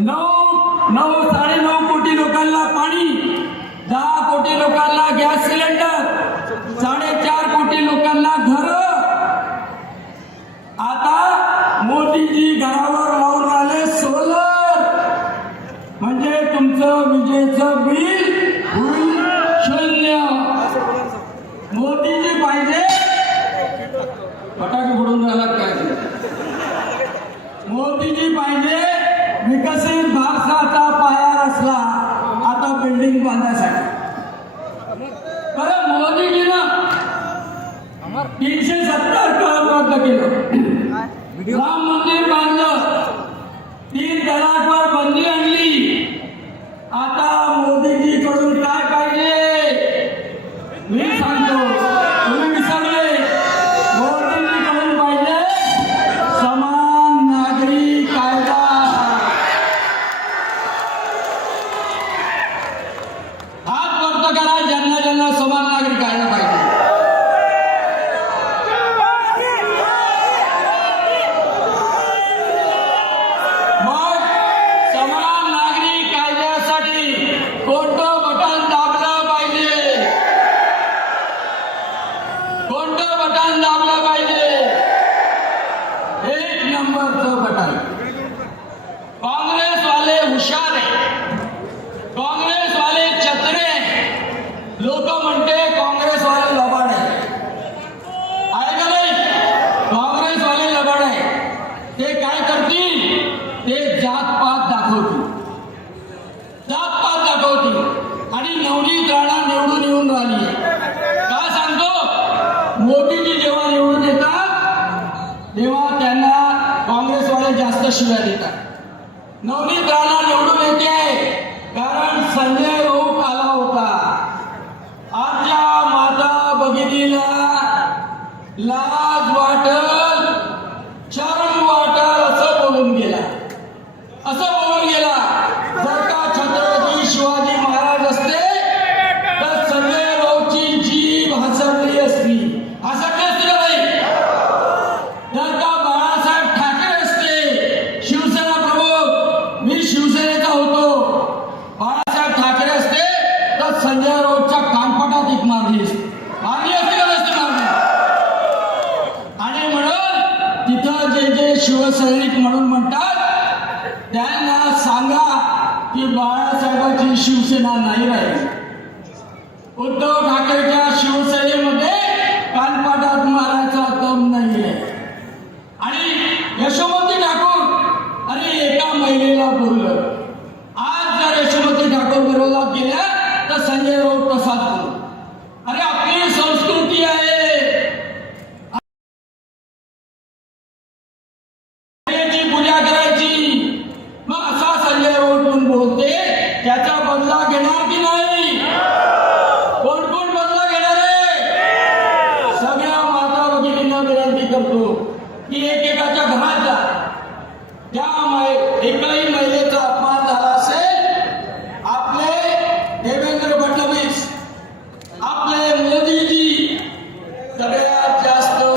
नऊ नऊ साडे नऊ कोटी लोकांना पाणी दहा कोटी लोकांना गॅस सिलेंडर साडेचार कोटी लोकांना घर. आता मोदीजी घरावर लावून आले सोलर. म्हणजे तुमचं विजेचं बिल होईल शून्य. मोदीजी पाहिजे. फटाके फोडून राहिला काय? मोदीजी पाहिजे. विकसित भारताचा पाया रचला आता बिल्डिंग बांधण्यासाठी बरं मोदीजीनं तीनशे सत्तर कलम रद्द केलं. राम मंदिर बांधलं. तीन तलाकवर बंदी आणली. आता लोक म्हणते काँग्रेसवाले लबाड आहे. आहे का नाही काँग्रेसवाले लबाड आहे. ते काय करतील? ते जातपात दाखवतील. जातपात दाखवतील. आणि नवनीत राणा निवडून येऊन राहिली काय सांगतो? मोदीजी जेव्हा निवडून येतात तेव्हा त्यांना काँग्रेसवाले जास्त शिव्या देतात. नवनीत राणा निवडून येते कारण संजय राऊत आला होता आजच्या माता भगिनीला लाज वाटल. शरम वाटल असं बोलून गेला. असं बोलून गेला. जर का छत्रपती शिवाजी महाराज असते तर संजय राऊतची जीभ हसरली असती. हसरली असती का नाही जर का बाळासाहेब ठाकरे असते शिवसेना प्रमुख मी शिवसेनेचा होतो. बाळासाहेब ठाकरे असते तर संजय राऊतच्या कानपटात एक मारली असते मारली असती का नसती मारली आणि म्हणून तिथं जे जे शिवसैनिक म्हणून म्हणतात त्यांना सांगा की बाळासाहेबांची शिवसेना नाही राहील. उद्धव ठाकरेच्या कोण बोलते? त्याचा बदला घेणार की नाही? कोण कोण बदला घेणार आहे? सगळ्या माता भगिनींना विनंती करतो की एकेकाच्या घरात जा. त्या मै- एकही महिलेचा